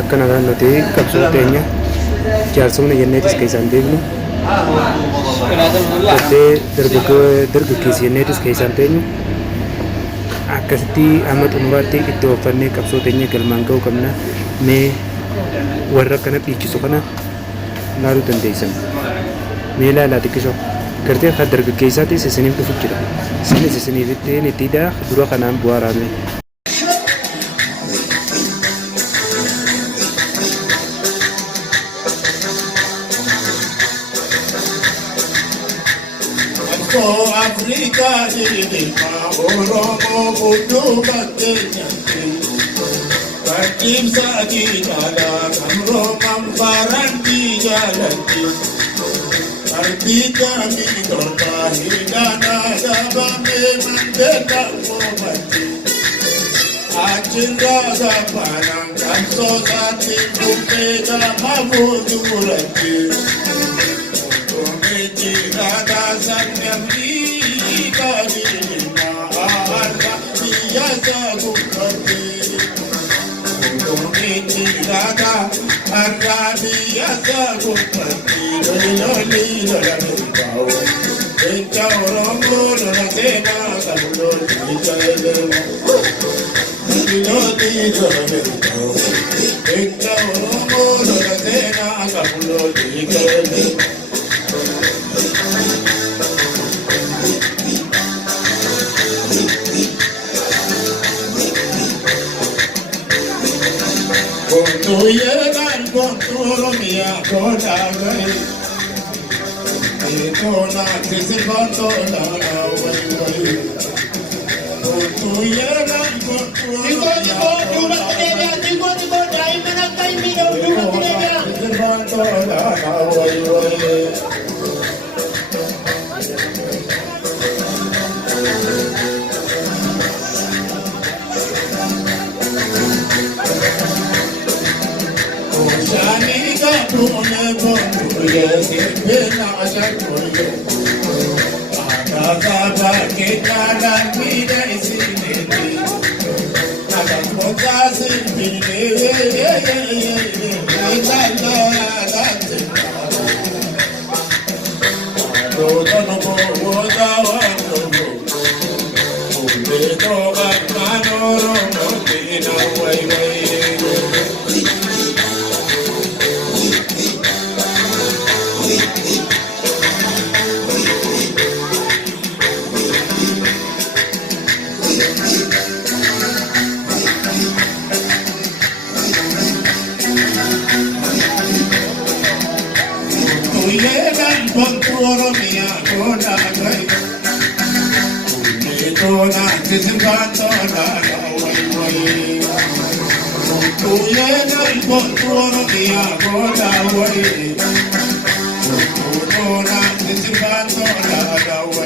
akka nagaan nuti qabsoo teenya jaarsumna jenneetis keessaan deemnu gartee dargaggeessi jenneetis keessaan teenyu akkasitti amma xumuraatti itti oofannee qabsoo teenya galmaan ga'uu qabna. Mee warra kana dhiichisu kana laaluu dandeessan mee ilaalaa xiqqisoo gartee akka dargaggeessaatis isiniif dhufu jira isinis isiniif ittiin ittidha dura kanaan bu'aaraame. Africa di Oromo kudu bakenya Bakim sagi dala kamro mamparanti jalati Arbita mi torta hidana sabame mandeta momati Ajinda zapanang kanso sati kumpega mabudurati Kometi rada sanyamri kadina arda biasa kumpati Kometi rada arda biasa kumpati Loli loli kau Enta orongo lona tena kamulo dijale Loli loli kau Enta orongo lona tena kamulo dijale Tuyegan konturo mia kodagai Itona kisibanto na wai wai Tuyegan konturo mia kodagai Tigo dai manakai mino kisibanto na wai wai Thank you.